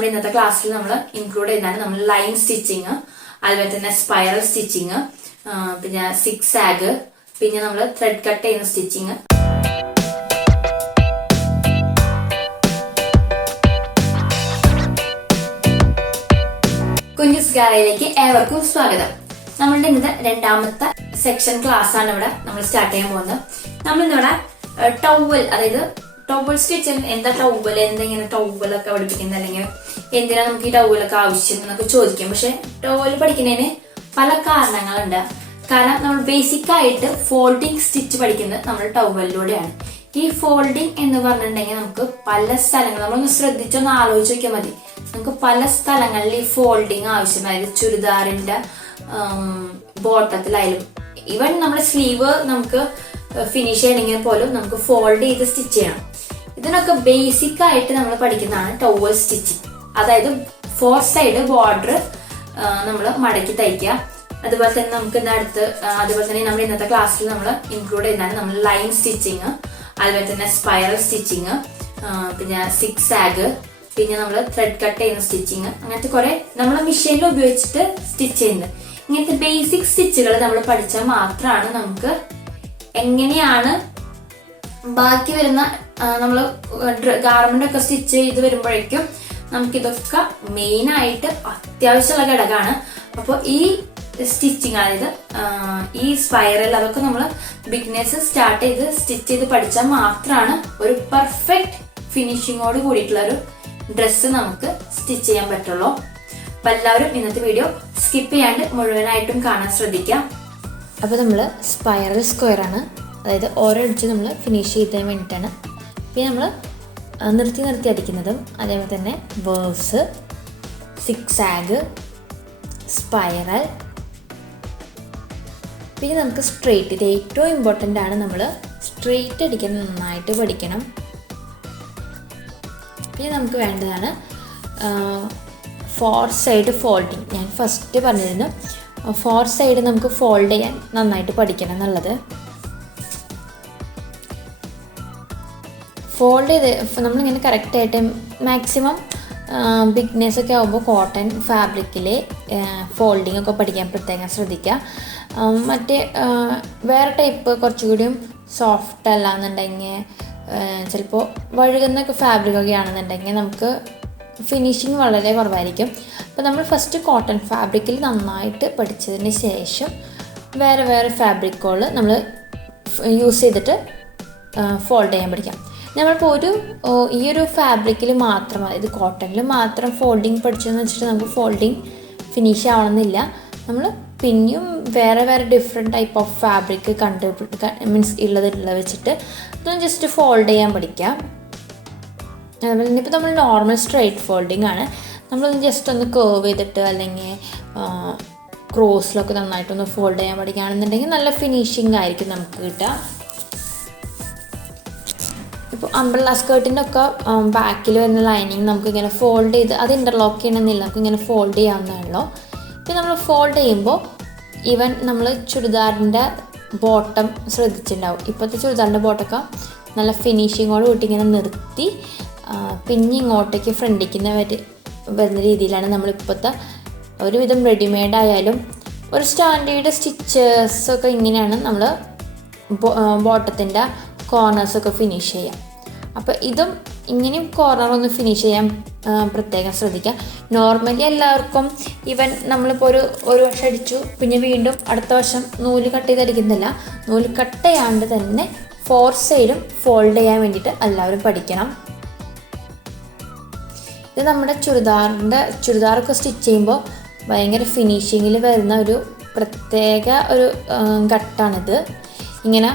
നമ്മൾ ഇന്നത്തെ ക്ലാസ്സിൽ നമ്മൾ ഇൻക്ലൂഡ് ചെയ്യുന്നതാണ് നമ്മൾ ലൈൻ സ്റ്റിച്ചിങ്, അതുപോലെ തന്നെ സ്പൈറൽ സ്റ്റിച്ചിങ്, പിന്നെ സിക്സ് ആഗ്, പിന്നെ നമ്മൾ ത്രെഡ് കട്ട് ചെയ്യുന്ന സ്റ്റിച്ചിങ്. കുഞ്ചൂസ് ഗാലറിയിലേക്ക് ഏവർക്കും സ്വാഗതം. നമ്മളുടെ ഇന്നത്തെ രണ്ടാമത്തെ സെക്ഷൻ ക്ലാസ് ആണ് ഇവിടെ നമ്മൾ സ്റ്റാർട്ട് ചെയ്യാൻ പോകുന്നത്. നമ്മളിന്നിവിടെ ടവൽ, അതായത് ടവൽ സ്റ്റിച്ച്, എന്താ ടവൽ, എന്തെങ്കിലും ടവലൊക്കെ പഠിപ്പിക്കുന്നത്, അല്ലെങ്കിൽ എന്തിനാ നമുക്ക് ഈ ടവലൊക്കെ ആവശ്യം എന്നൊക്കെ ചോദിക്കും. പക്ഷെ ടവൽ പഠിക്കുന്നതിന് പല കാരണങ്ങളുണ്ട്. കാരണം നമ്മൾ ബേസിക് ആയിട്ട് ഫോൾഡിങ് സ്റ്റിച്ച് പഠിക്കുന്നത് നമ്മൾ ടവലിലൂടെയാണ്. ഈ ഫോൾഡിങ് എന്ന് പറഞ്ഞിട്ടുണ്ടെങ്കിൽ നമുക്ക് പല സ്ഥലങ്ങൾ നമ്മളൊന്ന് ശ്രദ്ധിച്ചൊന്ന് ആലോചിച്ച് നോക്കിയാൽ മതി. നമുക്ക് പല സ്ഥലങ്ങളിൽ ഈ ഫോൾഡിങ് ആവശ്യം, അതായത് ചുരിദാറിന്റെ ബോട്ടത്തിലായാലും ഈവൻ നമ്മുടെ സ്ലീവ് നമുക്ക് ഫിനിഷ് ചെയ്യണമെങ്കിൽ പോലും നമുക്ക് ഫോൾഡ് ചെയ്ത് സ്റ്റിച്ച് ചെയ്യണം. ഇതിനൊക്കെ ബേസിക് ആയിട്ട് നമ്മൾ പഠിക്കുന്നതാണ് ടവൽ സ്റ്റിച്ചിങ്. അതായത് 4 സൈഡ് ബോർഡർ നമ്മൾ മടക്കി തയ്ക്കുക. അതുപോലെ തന്നെ നമുക്ക് അതുപോലെ തന്നെ നമ്മൾ ഇന്നത്തെ ക്ലാസ്സിൽ നമ്മൾ ഇൻക്ലൂഡ് ചെയ്യുന്നതാണ് നമ്മൾ ലൈൻ സ്റ്റിച്ചിങ്, അതുപോലെ തന്നെ സ്പൈറൽ സ്റ്റിച്ചിങ്, പിന്നെ സിക്സ് ആഗ്, പിന്നെ നമ്മൾ ത്രെഡ് കട്ട് ചെയ്യുന്ന സ്റ്റിച്ചിങ്. അങ്ങനത്തെ കുറെ നമ്മൾ മെഷീനിൽ ഉപയോഗിച്ചിട്ട് സ്റ്റിച്ച് ചെയ്യുന്നത്. ഇങ്ങനത്തെ ബേസിക് സ്റ്റിച്ചുകൾ നമ്മൾ പഠിച്ചാൽ മാത്രമാണ് നമുക്ക് എങ്ങനെയാണ് ബാക്കി വരുന്ന നമ്മൾ ഗാർമെന്റ് ഒക്കെ സ്റ്റിച്ച് ചെയ്ത് വരുമ്പോഴേക്കും നമുക്കിതൊക്കെ മെയിൻ ആയിട്ട് അത്യാവശ്യമുള്ള ഘടകമാണ്. അപ്പോൾ ഈ സ്റ്റിച്ചിങ്, അതായത് ഈ സ്പൈറൽ, അതൊക്കെ നമ്മൾ ബിഗിനേഴ്സ് സ്റ്റാർട്ട് ചെയ്ത് സ്റ്റിച്ച് ചെയ്ത് പഠിച്ചാൽ മാത്രമാണ് ഒരു പെർഫെക്റ്റ് ഫിനിഷിങ്ങോട് കൂടിയിട്ടുള്ള ഒരു ഡ്രസ്സ് നമുക്ക് സ്റ്റിച്ച് ചെയ്യാൻ പറ്റുള്ളൂ. അപ്പൊ എല്ലാവരും ഇന്നത്തെ വീഡിയോ സ്കിപ്പ് ചെയ്യാണ്ട് മുഴുവനായിട്ടും കാണാൻ ശ്രദ്ധിക്കാം. അപ്പോൾ നമ്മൾ സ്പൈറൽ സ്ക്വയർ ആണ്, അതായത് ഓരോ അടിച്ച് നമ്മൾ ഫിനിഷ് ചെയ്യാൻ വേണ്ടിയിട്ടാണ്. പിന്നെ നമ്മൾ നിർത്തി അടിക്കുന്നതും, അതേപോലെ തന്നെ വേഴ്സ്, സിക്സ് ആഗ്, സ്പൈറൽ, പിന്നെ നമുക്ക് സ്ട്രെയിറ്റ്. ഇത് ഏറ്റവും ഇമ്പോർട്ടൻ്റ് ആണ്, നമ്മൾ സ്ട്രെയിറ്റ് അടിക്കാൻ നന്നായിട്ട് പഠിക്കണം. പിന്നെ നമുക്ക് വേണ്ടതാണ് 4 സൈഡ് ഫോൾഡിങ്. ഞാൻ ഫസ്റ്റ് പറഞ്ഞിരുന്നു 4 സൈഡ് നമുക്ക് ഫോൾഡ് ചെയ്യാൻ നന്നായിട്ട് പഠിക്കണം എന്നുള്ളത്. ഫോൾഡ് ചെയ്ത് നമ്മളിങ്ങനെ കറക്റ്റായിട്ട് മാക്സിമം ബിഗ്നേഴ്സൊക്കെ ആകുമ്പോൾ കോട്ടൺ ഫാബ്രിക്കിൽ ഫോൾഡിങ് ഒക്കെ പഠിക്കാൻ പ്രത്യേകം ശ്രദ്ധിക്കുക. മറ്റേ വേറെ ടൈപ്പ് കുറച്ചുകൂടിയും സോഫ്റ്റ് അല്ലാന്നുണ്ടെങ്കിൽ, ചിലപ്പോൾ വഴുകുന്നൊക്കെ ഫാബ്രിക്കൊക്കെ ആണെന്നുണ്ടെങ്കിൽ നമുക്ക് ഫിനിഷിങ് വളരെ കുറവായിരിക്കും. അപ്പോൾ നമ്മൾ ഫസ്റ്റ് കോട്ടൺ ഫാബ്രിക്കിൽ നന്നായിട്ട് പഠിച്ചതിന് ശേഷം വേറെ ഫാബ്രിക്കുകൾ നമ്മൾ യൂസ് ചെയ്തിട്ട് ഫോൾഡ് ചെയ്യാൻ പഠിക്കാം. നമ്മളിപ്പോൾ ഈ ഒരു ഫാബ്രിക്കിൽ മാത്രം, അതായത് കോട്ടണിൽ മാത്രം ഫോൾഡിങ് പഠിച്ചതെന്ന് വെച്ചിട്ട് നമുക്ക് ഫോൾഡിങ് ഫിനിഷ് ആവണമെന്നില്ല. നമ്മൾ പിന്നെയും വേറെ different type of fabric means ഉള്ളത് വെച്ചിട്ട് അതൊന്ന് ജസ്റ്റ് ഫോൾഡ് ചെയ്യാൻ പഠിക്കാം. അതുപോലെ തന്നെ ഇപ്പോൾ നമ്മൾ നോർമൽ സ്ട്രെയിറ്റ് ഫോൾഡിങ് ആണ്. നമ്മളൊന്ന് ജസ്റ്റ് ഒന്ന് കേർവ് ചെയ്തിട്ട് അല്ലെങ്കിൽ ക്രോസിലൊക്കെ നന്നായിട്ടൊന്ന് ഫോൾഡ് ചെയ്യാൻ പഠിക്കുകയാണെന്നുണ്ടെങ്കിൽ നല്ല ഫിനിഷിങ് ആയിരിക്കും നമുക്ക് കിട്ടുക. ഇപ്പോൾ അംബ്രല്ല സ്കേർട്ടിൻ്റെ ഒക്കെ ബാക്കിൽ വരുന്ന ലൈനിങ് നമുക്കിങ്ങനെ ഫോൾഡ് ചെയ്ത് അത് ഇൻ്റർലോക്ക് ചെയ്യണമെന്നില്ല, നമുക്കിങ്ങനെ ഫോൾഡ് ചെയ്യാവുന്നതാണല്ലോ. പിന്നെ നമ്മൾ ഫോൾഡ് ചെയ്യുമ്പോൾ ഈവൻ നമ്മൾ ചുരിദാറിൻ്റെ ബോട്ടം ശ്രദ്ധിച്ചിട്ടുണ്ടാവും. ഇപ്പോഴത്തെ ചുരിദാറിൻ്റെ ബോട്ടമൊക്കെ നല്ല ഫിനിഷിങ്ങോട് കൂട്ടി ഇങ്ങനെ നിർത്തി പിന്നെ ഇങ്ങോട്ടേക്ക് ഫ്രണ്ടിക്കുന്ന വരുന്ന രീതിയിലാണ് നമ്മളിപ്പോഴത്തെ ഒരുവിധം റെഡിമെയ്ഡ് ആയാലും ഒരു സ്റ്റാൻഡേർഡ് സ്റ്റിച്ചേഴ്സൊക്കെ ഇങ്ങനെയാണ് നമ്മൾ ബോട്ടത്തിൻ്റെ കോർണേഴ്സൊക്കെ ഫിനിഷ് ചെയ്യാം. അപ്പോൾ ഇതും ഇങ്ങനെയും കോർണറൊന്ന് ഫിനിഷ് ചെയ്യാൻ പ്രത്യേകം ശ്രദ്ധിക്കുക. നോർമലി എല്ലാവർക്കും ഈവൻ നമ്മളിപ്പോൾ ഒരു വശം അടിച്ചു പിന്നെ വീണ്ടും അടുത്ത വശം നൂല് കട്ട് ചെയ്ത് അടിക്കുന്നില്ല. നൂല് കട്ട് ചെയ്യാണ്ട് തന്നെ 4 സൈഡും ഫോൾഡ് ചെയ്യാൻ വേണ്ടിയിട്ട് എല്ലാവരും പഠിക്കണം. ഇത് നമ്മുടെ ചുരിദാറൊക്കെ സ്റ്റിച്ച് ചെയ്യുമ്പോൾ ഭയങ്കര ഫിനിഷിങ്ങിൽ വരുന്ന ഒരു പ്രത്യേക ഒരു ഘട്ടമാണിത്. ഇങ്ങനെ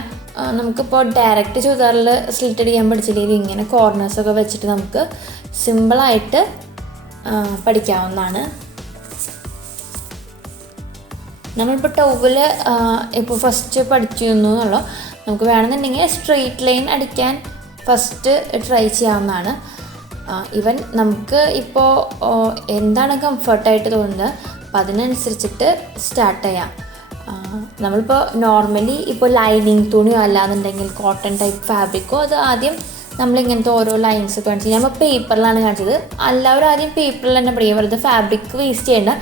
നമുക്കിപ്പോൾ ഡയറക്റ്റ് ചുരിദാറിൽ സ്ലിറ്റ് അടിക്കാൻ പഠിച്ചില്ലെങ്കിൽ ഇങ്ങനെ കോർണേഴ്സൊക്കെ വെച്ചിട്ട് നമുക്ക് സിമ്പിളായിട്ട് പഠിക്കാവുന്നതാണ്. നമ്മളിപ്പോൾ ടവൽ ഇപ്പോൾ ഫസ്റ്റ് പഠിച്ചു എന്നുള്ളൂ. നമുക്ക് വേണമെന്നുണ്ടെങ്കിൽ സ്ട്രെയിറ്റ് ലൈൻ അടിക്കാൻ ഫസ്റ്റ് ട്രൈ ചെയ്യാവുന്നതാണ്. ഈവൻ നമുക്ക് ഇപ്പോൾ എന്താണ് കംഫർട്ടായിട്ട് തോന്നുന്നത് അപ്പോൾ അതിനനുസരിച്ചിട്ട് സ്റ്റാർട്ട് ചെയ്യാം. നമ്മളിപ്പോൾ നോർമലി ഇപ്പോൾ ലൈനിങ് തുണിയോ അല്ലാന്നുണ്ടെങ്കിൽ കോട്ടൺ ടൈപ്പ് ഫാബ്രിക്കോ അത് ആദ്യം നമ്മളിങ്ങനത്തെ ഓരോ ലൈൻസ് കാണിച്ചു. ഞാൻ പേപ്പറിലാണ് കാണിച്ചത്. എല്ലാവരും ആദ്യം പേപ്പറിൽ തന്നെ പഠിക്കുക, വെറുതെ ഫാബ്രിക് വേസ്റ്റ് ചെയ്യേണ്ട.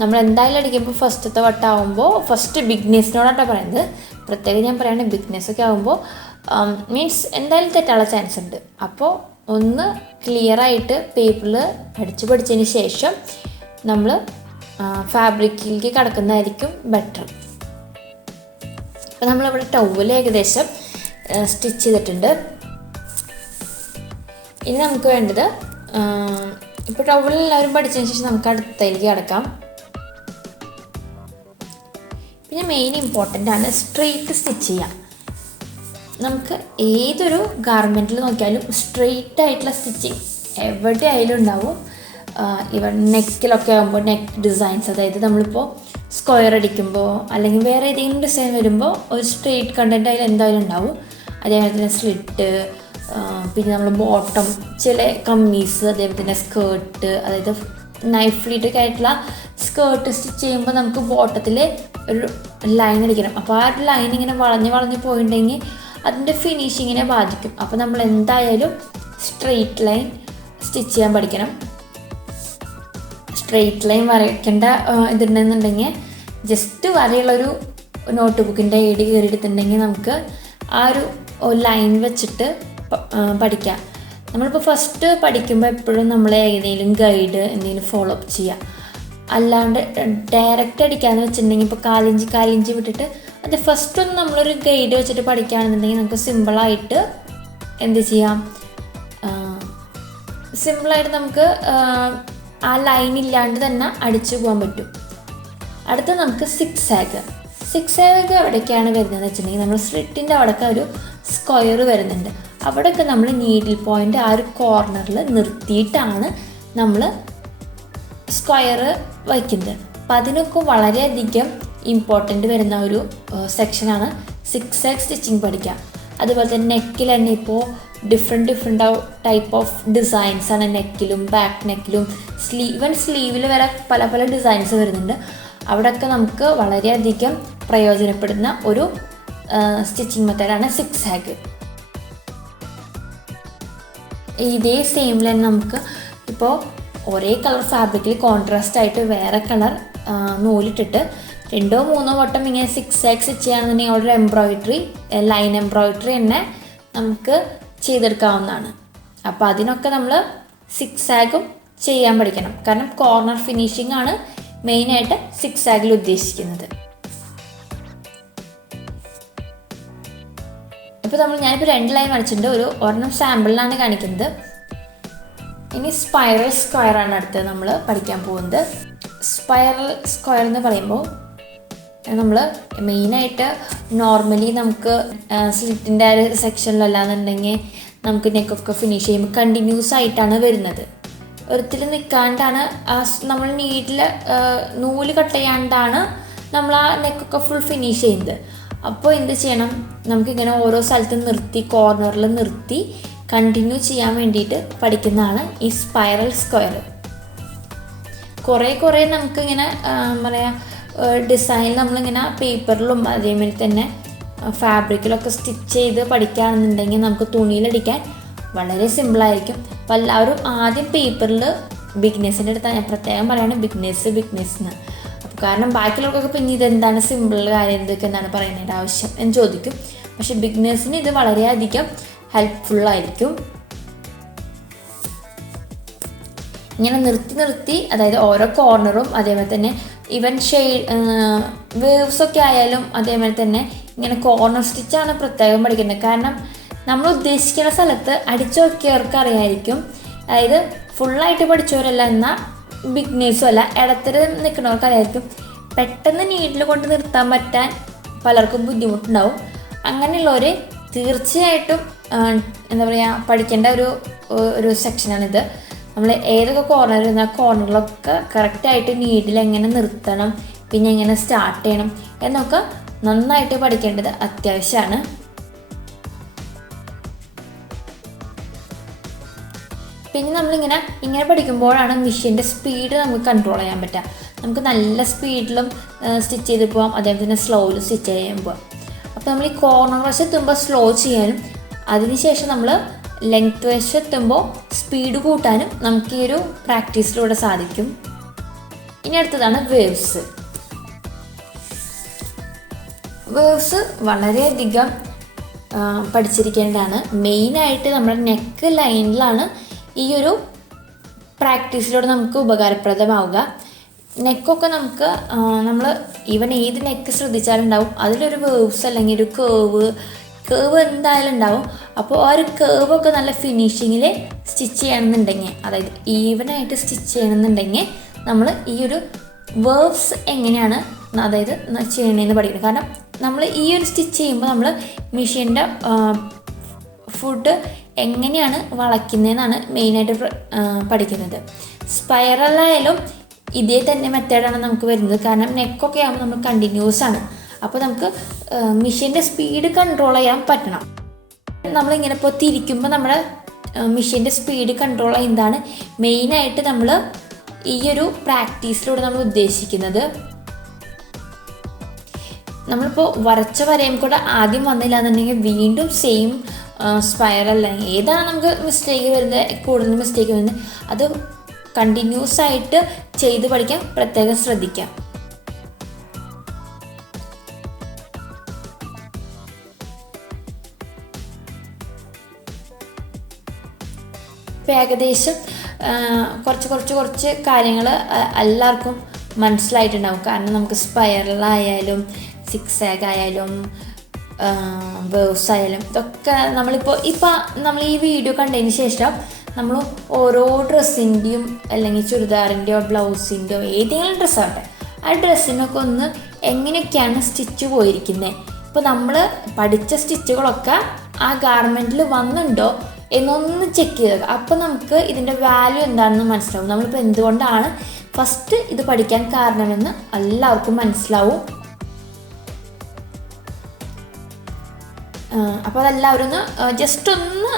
നമ്മൾ എന്തായാലും അടിക്കുമ്പോൾ ഫസ്റ്റത്തെ വട്ടമാകുമ്പോൾ ഫസ്റ്റ് ബിഗ്നേഴ്സിനോടാണ് പറയുന്നത്. പ്രത്യേകം ഞാൻ പറയുകയാണെങ്കിൽ ബിഗ്നേഴ്സൊക്കെ ആകുമ്പോൾ മീൻസ് എന്തായാലും തെറ്റാനുള്ള ചാൻസ് ഉണ്ട്. അപ്പോൾ ഒന്ന് ക്ലിയറായിട്ട് പേപ്പറിൽ പഠിച്ചതിന് ശേഷം നമ്മൾ ഫാബ്രിക്കിലേക്ക് കടക്കുന്നതായിരിക്കും ബെറ്റർ. അപ്പോൾ നമ്മളിവിടെ ടവൽ ഏകദേശം സ്റ്റിച്ച് ചെയ്തിട്ടുണ്ട്. ഇനി നമുക്ക് വേണ്ടത്, ഇപ്പോൾ ടവൽ എല്ലാവരും പഠിച്ചതിന് ശേഷം നമുക്ക് അടുത്തതിലേക്ക് കിടക്കാം. പിന്നെ മെയിൻ ഇമ്പോർട്ടൻ്റ് ആണ് സ്ട്രെയിറ്റ് സ്റ്റിച്ച് ചെയ്യാം. നമുക്ക് ഏതൊരു ഗാർമെൻറ്റിൽ നോക്കിയാലും സ്ട്രെയിറ്റ് ആയിട്ടുള്ള സ്റ്റിച്ചിങ് എവിടെ ആയാലും ഉണ്ടാവും. ഇവൻ നെക്കിലൊക്കെ ആകുമ്പോൾ നെക്ക് ഡിസൈൻസ്, അതായത് നമ്മളിപ്പോൾ സ്ക്വയർ അടിക്കുമ്പോൾ അല്ലെങ്കിൽ വേറെ ഏതെങ്കിലും ഡിസൈൻ വരുമ്പോൾ ഒരു സ്ട്രെയിറ്റ് കണ്ടൻറ്റ് അതിൽ എന്തായാലും ഉണ്ടാവും. അതേപോലെ തന്നെ സ്ലിറ്റ്, പിന്നെ നമ്മൾ ബോട്ടം, ചില കമ്മീസ്, അതേപോലെ തന്നെ സ്കേർട്ട്, അതായത് നൈഫ് ഫ്ലീറ്റൊക്കെ ആയിട്ടുള്ള സ്കേർട്ട് സ്റ്റിച്ച് ചെയ്യുമ്പോൾ നമുക്ക് ബോട്ടത്തിൽ ഒരു ലൈൻ അടിക്കണം. അപ്പോൾ ആ ഒരു ലൈൻ ഇങ്ങനെ വളഞ്ഞ് പോയിട്ടുണ്ടെങ്കിൽ അതിൻ്റെ ഫിനിഷിങ്ങിനെ ബാധിക്കും. അപ്പോൾ നമ്മൾ എന്തായാലും സ്ട്രെയിറ്റ് ലൈൻ സ്റ്റിച്ച് ചെയ്യാൻ പഠിക്കണം. സ്ട്രെയിറ്റ് ലൈൻ വരയ്ക്കേണ്ട ഇതുണ്ടെന്നുണ്ടെങ്കിൽ ജസ്റ്റ് വരെയുള്ളൊരു നോട്ട് ബുക്കിൻ്റെ എടി കയറിയിട്ടുണ്ടെങ്കിൽ നമുക്ക് ആ ഒരു ലൈൻ വെച്ചിട്ട് പഠിക്കാം. നമ്മളിപ്പോൾ ഫസ്റ്റ് പഠിക്കുമ്പോൾ എപ്പോഴും നമ്മൾ ഏതെങ്കിലും ഗൈഡ് എന്തെങ്കിലും ഫോളോ അപ്പ് ചെയ്യുക. അല്ലാണ്ട് ഡയറക്റ്റ് അടിക്കാമെന്ന് വെച്ചിട്ടുണ്ടെങ്കിൽ ഇപ്പോൾ കാലിഞ്ചി വിട്ടിട്ട് അത് ഫസ്റ്റ് ഒന്ന് നമ്മളൊരു ഗൈഡ് വെച്ചിട്ട് പഠിക്കുകയാണെന്നുണ്ടെങ്കിൽ നമുക്ക് സിമ്പിളായിട്ട് എന്ത് ചെയ്യാം, സിമ്പിളായിട്ട് നമുക്ക് ആ ലൈൻ ഇല്ലാണ്ട് തന്നെ അടിച്ചു പോകാൻ പറ്റും. അടുത്ത നമുക്ക് സിക്സ് ആഗ് എവിടേക്കാണ് വരുന്നതെന്ന് വെച്ചിട്ടുണ്ടെങ്കിൽ നമ്മൾ സ്ലിറ്റിൻ്റെ അവിടെയൊക്കെ ഒരു സ്ക്വയർ വരുന്നുണ്ട്. അവിടെയൊക്കെ നമ്മൾ നീഡിൽ പോയിൻ്റ് ആ ഒരു കോർണറിൽ നിർത്തിയിട്ടാണ് നമ്മൾ സ്ക്വയർ വയ്ക്കുന്നത്. അപ്പം അതിനൊക്കെ വളരെയധികം ഇമ്പോർട്ടൻ്റ് വരുന്ന ഒരു സെക്ഷനാണ് സിക്സ് ആഗ് സ്റ്റിച്ചിങ് പഠിക്കുക. അതുപോലെ തന്നെ നെക്കിൽ തന്നെ ഇപ്പോൾ ഡിഫറെൻറ്റ് ടൈപ്പ് ഓഫ് ഡിസൈൻസാണ് നെക്കിലും ബാക്ക് നെക്കിലും സ്ലീവിൽ വരെ പല ഡിസൈൻസ് വരുന്നുണ്ട്. അവിടെയൊക്കെ നമുക്ക് വളരെയധികം പ്രയോജനപ്പെടുന്ന ഒരു സ്റ്റിച്ചിങ് മെത്തേഡാണ് സിക്സ് ആഗ്. ഇതേ സെയിം ലൈൻ നമുക്ക് ഇപ്പോൾ ഒരേ കളർ ഫാബ്രിക്കിൽ കോൺട്രാസ്റ്റ് ആയിട്ട് വേറെ കളർ നൂലിട്ടിട്ട് 2-3 വട്ടം ഇങ്ങനെ സിക്സ് ആഗ് സ്റ്റിച്ച് ചെയ്യുകയാണെന്നുണ്ടെങ്കിൽ അവിടെ എംബ്രോയിഡറി, ലൈൻ എംബ്രോയിഡറി തന്നെ നമുക്ക് ചെയ്തെടുക്കാവുന്നതാണ്. അപ്പോൾ അതിനൊക്കെ നമ്മൾ സിക്സ് ആഗും ചെയ്യാൻ പഠിക്കണം. കാരണം കോർണർ ഫിനിഷിംഗ് ആണ് മെയിനായിട്ട് സിക്സ് ആഗിൽ ഉദ്ദേശിക്കുന്നത്. ഇപ്പോൾ ഞാനിപ്പോൾ 2 ലൈൻ വരച്ചിട്ടുണ്ട്. ഒരെണ്ണം സാമ്പിളിലാണ് കാണിക്കുന്നത്. ഇനി സ്പൈറൽ സ്ക്വയറാണ് അടുത്ത് നമ്മൾ പഠിക്കാൻ പോകുന്നത്. സ്പൈറൽ സ്ക്വയർ എന്ന് പറയുമ്പോൾ നമ്മൾ മെയിനായിട്ട് നോർമലി നമുക്ക് സ്ലിറ്റിൻ്റെ ആ ഒരു സെക്ഷനിലല്ലാന്നുണ്ടെങ്കിൽ നമുക്ക് നെക്കൊക്കെ ഫിനിഷ് ചെയ്യുമ്പോൾ കണ്ടിന്യൂസ് ആയിട്ടാണ് വരുന്നത്. ഒരിക്കലും നിൽക്കാണ്ടാണ് നമ്മൾ നീഡിൽ നൂല് കട്ട് ചെയ്യാണ്ടാണ് നമ്മൾ ആ നെക്കൊക്കെ ഫുൾ ഫിനിഷ് ചെയ്യുന്നത്. അപ്പോൾ എന്ത് ചെയ്യണം, നമുക്കിങ്ങനെ ഓരോ സ്ഥലത്തും നിർത്തി കോർണറിൽ നിർത്തി കണ്ടിന്യൂ ചെയ്യാൻ വേണ്ടിയിട്ട് പഠിക്കുന്നതാണ് ഈ സ്പൈറൽ സ്ക്വയർ. കുറേ നമുക്കിങ്ങനെ ഡിസൈൻ നമ്മളിങ്ങനെ പേപ്പറിലും അതേമാതിരി തന്നെ ഫാബ്രിക്കിലൊക്കെ സ്റ്റിച്ച് ചെയ്ത് പഠിക്കുകയാണെന്നുണ്ടെങ്കിൽ നമുക്ക് തുണിയിലടിക്കാൻ വളരെ സിമ്പിളായിരിക്കും. അപ്പോൾ എല്ലാവരും ആദ്യം പേപ്പറിൽ ബിഗ്നേഴ്സിൻ്റെ അടുത്താണ് ഞാൻ പ്രത്യേകം പറയുകയാണ് ബിഗ്നേഴ്സ്. അപ്പോൾ കാരണം ബാക്കിയുള്ളവർക്കൊക്കെ പിന്നെ ഇതെന്താണ് സിമ്പിൾ കാര്യം എന്തൊക്കെ എന്താണ് പറയുന്നതിൻ്റെ ആവശ്യം എന്ന് ചോദിക്കും. പക്ഷെ ബിഗ്നേഴ്സിന് ഇത് വളരെയധികം ഹെൽപ്ഫുള്ളായിരിക്കും. ഇങ്ങനെ നിർത്തി അതായത് ഓരോ കോർണറും അതേപോലെ തന്നെ ഈവൻ വേവ്സൊക്കെ ആയാലും അതേപോലെ തന്നെ ഇങ്ങനെ കോർണർ സ്റ്റിച്ചാണ് പ്രത്യേകം പഠിക്കുന്നത്. കാരണം നമ്മൾ ഉദ്ദേശിക്കുന്ന സ്ഥലത്ത് അടിച്ചു നോക്കിയവർക്ക് അറിയായിരിക്കും. അതായത് ഫുള്ളായിട്ട് പഠിച്ചവരല്ല, എന്നാൽ ബിഗ്നേഴ്സും അല്ല, ഇടത്തരം നിൽക്കുന്നവർക്ക് അറിയായിരിക്കും. പെട്ടെന്ന് നീഡിൽ കൊണ്ട് നിർത്താൻ പറ്റാൻ പലർക്കും ബുദ്ധിമുട്ടുണ്ടാവും. അങ്ങനെയുള്ളവർ തീർച്ചയായിട്ടും എന്താ പറയുക പഠിക്കേണ്ട ഒരു സെക്ഷനാണിത്. നമ്മൾ ഏതൊക്കെ കോർണർ വരുന്ന ആ കോർണറിലൊക്കെ കറക്റ്റായിട്ട് നീഡിൽ എങ്ങനെ നിർത്തണം, പിന്നെ എങ്ങനെ സ്റ്റാർട്ട് ചെയ്യണം എന്നൊക്കെ നന്നായിട്ട് പഠിക്കേണ്ടത് അത്യാവശ്യമാണ്. പിന്നെ നമ്മളിങ്ങനെ പഠിക്കുമ്പോഴാണ് മെഷീൻ്റെ സ്പീഡ് നമുക്ക് കൺട്രോൾ ചെയ്യാൻ പറ്റുക. നമുക്ക് നല്ല സ്പീഡിലും സ്റ്റിച്ച് ചെയ്ത് പോകാം, അതേപോലെ തന്നെ സ്ലോയിലും സ്റ്റിച്ച് ചെയ്യാൻ പോകാം. അപ്പോൾ നമ്മൾ ഈ കോർണർ വശം എത്തുമ്പോൾ സ്ലോ ചെയ്യാനും അതിനുശേഷം നമ്മൾ ലെങ്ത് വശത്തെത്തുമ്പോൾ സ്പീഡ് കൂട്ടാനും നമുക്ക് ഈ ഒരു പ്രാക്ടീസിലൂടെ സാധിക്കും. ഇനി അടുത്തതാണ് വേവ്സ്. വേവ്സ് വളരെയധികം പഠിച്ചിരിക്കേണ്ടതാണ്. മെയിനായിട്ട് നമ്മുടെ നെക്ക് ലൈനിലാണ് ഈ ഒരു പ്രാക്ടീസിലൂടെ നമുക്ക് ഉപകാരപ്രദമാവുക. നെക്കൊക്കെ നമുക്ക് നമ്മൾ ഈവൻ ഏത് നെക്ക് ശ്രദ്ധിച്ചാലുണ്ടാവും അതിലൊരു വേവ്സ് അല്ലെങ്കിൽ ഒരു കേവ് എന്തായാലും ഉണ്ടാവും. അപ്പോൾ ആ ഒരു കേവൊക്കെ നല്ല ഫിനിഷിങ്ങിൽ സ്റ്റിച്ച് ചെയ്യണമെന്നുണ്ടെങ്കിൽ, അതായത് ഈവനായിട്ട് സ്റ്റിച്ച് ചെയ്യണമെന്നുണ്ടെങ്കിൽ നമ്മൾ ഈ ഒരു വേവ്സ് എങ്ങനെയാണ് അതായത് ചെയ്യണമെന്ന് പഠിക്കണം. കാരണം നമ്മൾ ഈ ഒരു സ്റ്റിച്ച് ചെയ്യുമ്പോൾ നമ്മൾ മെഷീൻ്റെ ഫുഡ് എങ്ങനെയാണ് വളയ്ക്കുന്നതെന്നാണ് മെയിനായിട്ട് പഠിക്കുന്നത്. സ്പൈറലായാലും ഇതേ തന്നെ മെത്തേഡാണ് നമുക്ക് വരുന്നത്. കാരണം നെക്കൊക്കെ ആകുമ്പോൾ നമ്മൾ കണ്ടിന്യൂസ് ആണ്. അപ്പോൾ നമുക്ക് മെഷീൻ്റെ സ്പീഡ് കൺട്രോൾ ചെയ്യാൻ പറ്റണം. നമ്മളിങ്ങനെ ഇപ്പോൾ തിരിക്കുമ്പോൾ നമ്മുടെ മെഷീൻ്റെ സ്പീഡ് കൺട്രോൾ ചെയ്യുന്നതാണ് മെയിനായിട്ട് നമ്മൾ ഈ ഒരു പ്രാക്ടീസിലൂടെ നമ്മൾ ഉദ്ദേശിക്കുന്നത്. നമ്മളിപ്പോൾ വരച്ച വരയും കൂടെ ആദ്യം വന്നില്ല എന്നുണ്ടെങ്കിൽ വീണ്ടും സെയിം സ്പൈറൽ ഏതാണ് നമുക്ക് മിസ്റ്റേക്ക് വരുന്നത്, കൂടുതൽ മിസ്റ്റേക്ക് വരുന്നത്, അത് കണ്ടിന്യൂസ് ആയിട്ട് ചെയ്ത് പഠിക്കാൻ പ്രത്യേകം ശ്രദ്ധിക്കാം. ഇപ്പം ഏകദേശം കുറച്ച് കാര്യങ്ങൾ എല്ലാവർക്കും മനസ്സിലായിട്ടുണ്ടാവും. കാരണം നമുക്ക് സ്പൈറലായാലും സിക്സാഗ് ആയാലും വേവ്സ് ആയാലും ഇതൊക്കെ ഇപ്പം നമ്മൾ ഈ വീഡിയോ കണ്ടതിന് ശേഷം നമ്മൾ ഓരോ ഡ്രസ്സിൻ്റെയും അല്ലെങ്കിൽ ചുരിദാറിൻ്റെയോ ബ്ലൗസിൻ്റെയോ ഏതെങ്കിലും ഡ്രസ്സാവട്ടെ ആ ഡ്രസ്സിനൊക്കെ ഒന്ന് എങ്ങനെയൊക്കെയാണ് സ്റ്റിച്ച് പോയിരിക്കുന്നത്, ഇപ്പോൾ നമ്മൾ പഠിച്ച സ്റ്റിച്ചുകളൊക്കെ ആ ഗാർമെൻറ്റിൽ വന്നുണ്ടോ എന്നൊന്ന് ചെക്ക് ചെയ്തത്. അപ്പോൾ നമുക്ക് ഇതിൻ്റെ വാല്യൂ എന്താണെന്ന് മനസ്സിലാവും. നമ്മളിപ്പോൾ എന്തുകൊണ്ടാണ് ഫസ്റ്റ് ഇത് പഠിക്കാൻ കാരണമെന്ന് എല്ലാവർക്കും മനസ്സിലാവും. അപ്പോൾ അതെല്ലാവരും ഒന്ന് ജസ്റ്റ് ഒന്ന്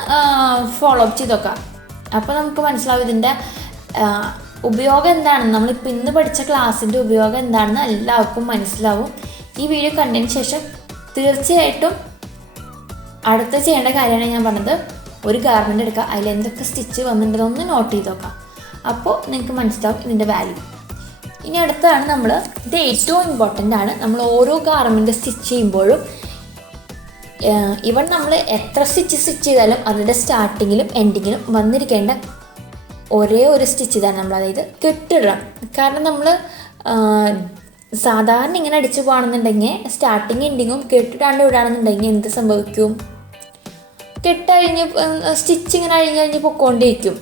ഫോളോ അപ്പ് ചെയ്ത് നോക്കാം. അപ്പോൾ നമുക്ക് മനസ്സിലാവും ഇതിൻ്റെ ഉപയോഗം എന്താണെന്ന്. നമ്മളിപ്പോൾ ഇന്ന് പഠിച്ച ക്ലാസ്സിൻ്റെ ഉപയോഗം എന്താണെന്ന് എല്ലാവർക്കും മനസ്സിലാവും. ഈ വീഡിയോ കണ്ടതിന് ശേഷം തീർച്ചയായിട്ടും അടുത്ത ചെയ്യേണ്ട കാര്യമാണ് ഞാൻ പറഞ്ഞത്. ഒരു ഗാർമെൻ്റ് എടുക്കുക, അതിൽ എന്തൊക്കെ സ്റ്റിച്ച് വന്നിട്ടുണ്ടെന്നൊന്ന് നോട്ട് ചെയ്ത് നോക്കാം. അപ്പോൾ നിങ്ങൾക്ക് മനസ്സിലാവും ഇതിൻ്റെ വാല്യൂ. ഇനി അടുത്താണ് ഇത് ഏറ്റവും ഇമ്പോർട്ടൻ്റ് ആണ്. നമ്മൾ ഓരോ ഗാർമെൻറ്റ് സ്റ്റിച്ച് ചെയ്യുമ്പോഴും നമ്മൾ എത്ര സ്റ്റിച്ച് ചെയ്താലും അതിൻ്റെ സ്റ്റാർട്ടിങ്ങിലും എൻഡിങ്ങിലും വന്നിരിക്കേണ്ട ഒരേ ഒരു സ്റ്റിച്ച് ഇതാണ് അതായത് കെട്ടിടണം. കാരണം നമ്മൾ സാധാരണ ഇങ്ങനെ അടിച്ചു പോകണമെന്നുണ്ടെങ്കിൽ സ്റ്റാർട്ടിങ് എൻഡിങ്ങും കെട്ടിടാണ്ട് വിടുകയാണെന്നുണ്ടെങ്കിൽ എന്ത് സംഭവിക്കും? സ്റ്റിച്ച് ഇങ്ങനെ അഴിഞ്ഞ് പൊക്കോണ്ടിരിക്കും,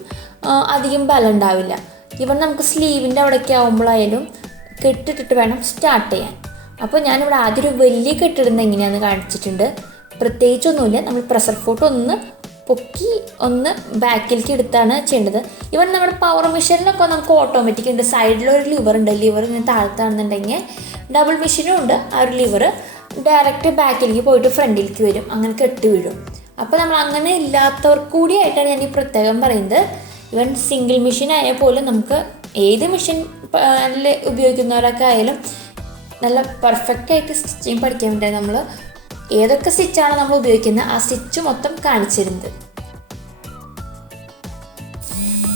അധികം ബലം ഉണ്ടാവില്ല. നമുക്ക് സ്ലീവിൻ്റെ അവിടേക്ക് ആകുമ്പോഴായാലും കെട്ടിട്ടിട്ട് വേണം സ്റ്റാർട്ട് ചെയ്യാൻ. അപ്പോൾ ഞാനിവിടെ ആദ്യം ഒരു വലിയ കെട്ടിടുന്നത് എങ്ങനെയാണെന്ന് കാണിച്ചിട്ടുണ്ട്. പ്രത്യേകിച്ചൊന്നുമില്ല, നമ്മൾ പ്രഷർ ഫോട്ട് ഒന്ന് പൊക്കി ഒന്ന് ബാക്കിലേക്ക് എടുത്താണ് ചെയ്യേണ്ടത്. നമ്മുടെ പവർ മെഷീനിലൊക്കെ നമുക്ക് ഓട്ടോമാറ്റിക് ഉണ്ട്, സൈഡിലൊരു ലിവർ ഉണ്ട്. ലിവർ ഇങ്ങനെ താഴ്ത്താണെന്നുണ്ടെങ്കിൽ ഡബിൾ മെഷീനും ഉണ്ട്. ആ ഒരു ലിവർ ഡയറക്റ്റ് ബാക്കിലേക്ക് പോയിട്ട് ഫ്രണ്ടിലേക്ക് വരും, അങ്ങനെ കെട്ടി വീഴും. അപ്പോൾ നമ്മൾ അങ്ങനെ ഇല്ലാത്തവർക്ക് കൂടിയായിട്ടാണ് ഞാൻ ഈ പ്രത്യേകം പറയുന്നത്. സിംഗിൾ മെഷീൻ ആയാൽ പോലും നമുക്ക് ഏത് മെഷീൻ ഉപയോഗിക്കുന്നവരൊക്കെ ആയാലും നല്ല പെർഫെക്റ്റായിട്ട് സ്റ്റിച്ചിങ് പഠിക്കാൻ വേണ്ടി നമ്മൾ ഏതൊക്കെ സ്റ്റിച്ചാണ് നമ്മൾ ഉപയോഗിക്കുന്നത് ആ സ്റ്റിച്ച് മൊത്തം കാണിച്ചിരുന്നത്.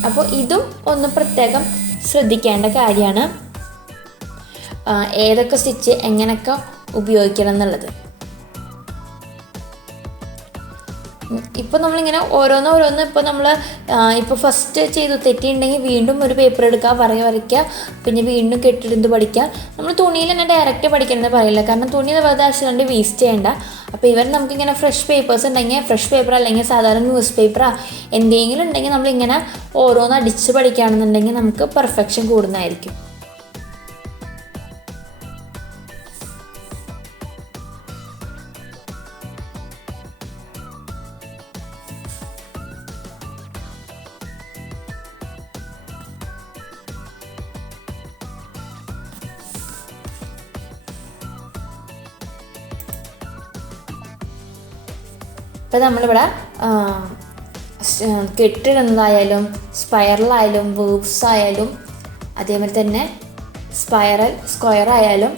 അപ്പോൾ ഇതും ഒന്ന് പ്രത്യേകം ശ്രദ്ധിക്കേണ്ട കാര്യമാണ്, ഏതൊക്കെ സ്റ്റിച്ച് എങ്ങനെയൊക്കെ ഉപയോഗിക്കണം എന്നുള്ളത്. ഇപ്പോൾ നമ്മളിങ്ങനെ ഓരോന്ന് ഇപ്പോൾ ഫസ്റ്റ് ചെയ്തു തെറ്റിയുണ്ടെങ്കിൽ വീണ്ടും ഒരു പേപ്പർ എടുക്കുക, വരയ്ക്കുക, പിന്നെ വീണ്ടും കെട്ടിടുന്നത് പഠിക്കുക. നമ്മൾ തുണിയിൽ തന്നെ ഡയറക്റ്റ് പഠിക്കണമെന്ന് പറയില്ല, കാരണം തുണി വെറുതെ ആവശ്യമുണ്ട് വേസ്റ്റ് ചെയ്യേണ്ട. അപ്പോൾ നമുക്കിങ്ങനെ ഫ്രഷ് പേപ്പേഴ്സ് ഉണ്ടെങ്കിൽ ഫ്രഷ് പേപ്പർ അല്ലെങ്കിൽ സാധാരണ ന്യൂസ് പേപ്പറാ എന്തെങ്കിലും ഉണ്ടെങ്കിൽ നമ്മളിങ്ങനെ ഓരോന്ന് അടിച്ച് പഠിക്കുകയാണെന്നുണ്ടെങ്കിൽ നമുക്ക് പെർഫെക്ഷൻ കൂടുന്നതായിരിക്കും. ഇപ്പോൾ നമ്മളിവിടെ കെട്ടിടുന്നതായാലും സ്പൈറലായാലും വേവ്സ് ആയാലും അതേപോലെ തന്നെ സ്ക്വയർ ആയാലും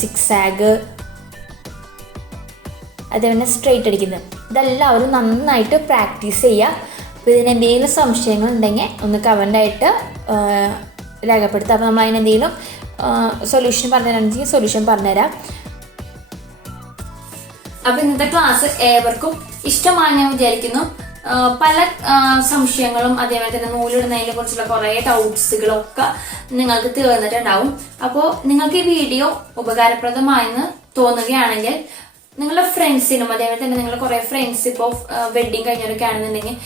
സിക്സാഗ് അതേപോലെ സ്ട്രെയിറ്റ് അടിക്കുന്നത് ഇതെല്ലാവരും നന്നായിട്ട് പ്രാക്ടീസ് ചെയ്യുക. അപ്പോൾ ഇതിന് എന്തെങ്കിലും സംശയങ്ങൾ ഉണ്ടെങ്കിൽ ഒന്ന് കമൻ്റായിട്ട് രേഖപ്പെടുത്തുക. അപ്പോൾ നമ്മൾ അതിനെന്തെങ്കിലും സൊല്യൂഷൻ പറഞ്ഞുതരാണെങ്കിൽ സൊല്യൂഷൻ പറഞ്ഞുതരാം. അപ്പോൾ ഇന്നത്തെ ക്ലാസ് ഏവർക്കും ഇഷ്ടമായി ഞാൻ വിചാരിക്കുന്നു. പല സംശയങ്ങളും അതേപോലെ തന്നെ നൂലിടുന്നതിനെ കുറിച്ചുള്ള കുറേ ഡൗട്ട്സുകളൊക്കെ നിങ്ങൾക്ക് തീർന്നിട്ടുണ്ടാവും. അപ്പോൾ നിങ്ങൾക്ക് ഈ വീഡിയോ ഉപകാരപ്രദമായെന്ന് തോന്നുകയാണെങ്കിൽ നിങ്ങളുടെ ഫ്രണ്ട്സിനും അതേപോലെ തന്നെ നിങ്ങളുടെ കുറെ ഫ്രണ്ട്സ് ഇപ്പോൾ വെഡിങ് കഴിഞ്ഞവരൊക്കെ ആണെന്നുണ്ടെങ്കിൽ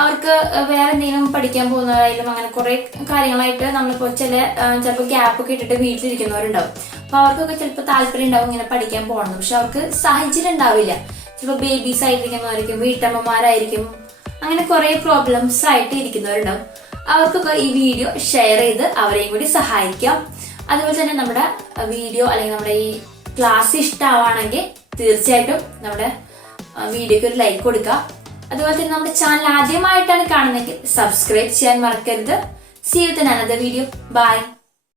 അവർക്ക് വേറെ എന്തെങ്കിലും പഠിക്കാൻ പോകുന്നവരായാലും അങ്ങനെ കുറെ കാര്യങ്ങളായിട്ട് നമ്മളിപ്പോൾ ചിലപ്പോൾ ഗ്യാപ്പൊക്കെ ഇട്ടിട്ട് വീട്ടിലിരിക്കുന്നവരുണ്ടാവും. അപ്പൊ അവർക്കൊക്കെ ചിലപ്പോൾ താല്പര്യം ഉണ്ടാവും ഇങ്ങനെ പഠിക്കാൻ പോകണം. പക്ഷെ അവർക്ക് സാഹചര്യം ഉണ്ടാവില്ല. ചിലപ്പോൾ ബേബീസ് ആയിരിക്കുന്നവരായിരിക്കും, വീട്ടമ്മമാരായിരിക്കും, അങ്ങനെ കുറെ പ്രോബ്ലംസ് ആയിട്ട് ഇരിക്കുന്നവരുണ്ടാവും. അവർക്കൊക്കെ ഈ വീഡിയോ ഷെയർ ചെയ്ത് അവരെയും കൂടി സഹായിക്കാം. അതുപോലെ തന്നെ നമ്മുടെ വീഡിയോ അല്ലെങ്കിൽ നമ്മുടെ ഈ ക്ലാസ് ഇഷ്ടമാണെങ്കിൽ തീർച്ചയായിട്ടും നമ്മുടെ വീഡിയോക്ക് ഒരു ലൈക്ക് കൊടുക്കുക. അതുപോലെ തന്നെ നമ്മുടെ ചാനൽ ആദ്യമായിട്ടാണ് കാണുന്നതെങ്കിൽ സബ്സ്ക്രൈബ് ചെയ്യാൻ മറക്കരുത്. See you in another video. Bye.